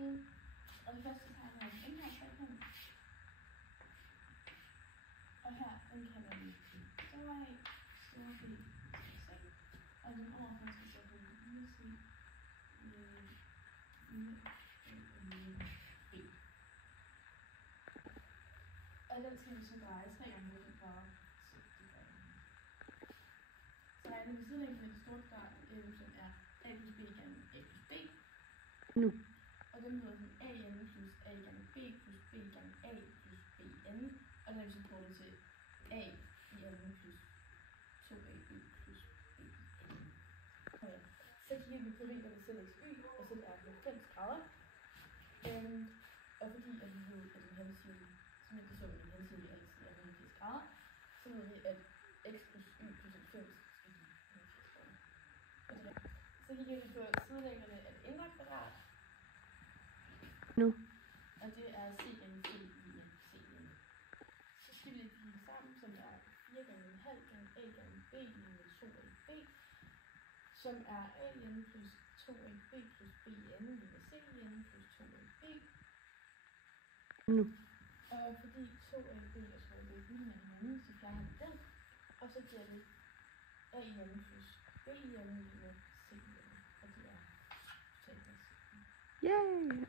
Og det første har jeg en indgangsregning. Og her, den kan man store A, store B, C. Og den overfor skal sætte lille C, lille B. Og den skal vi så dreje 3 gange 1 grader. Så det gør den. Så regner vi sidelængden med det store grad, som er A plus B gange A plus B. Nu. Og den hedder sådan AN plus A gange B plus B gange A plus BN. Og den er vi så kortet til A i N plus 2AB plus BN. Så kigger vi på vinklerne ZXY, og så er 90 grader. Og fordi at vi ved, at en halvcirkel, som ikke så en halvcirkel altid er 90 grader, så ved vi, at x plus y plus 90 skal give 90 grader. Så kigger vi på sidelængderne af det indre kvadrat. Nu. Og det er C gange C i CN. Så skal vi lægge de sammen, som er 4 gange en halv gange A gange B med 2AB, som er AN plus 2AB plus BN med CN plus 2AB. Nu. Og fordi 2AB og 2AB er lige med hinanden, så fjerner vi den. Og så giver det AN plus BN med CN. Og det er totalt. Yay!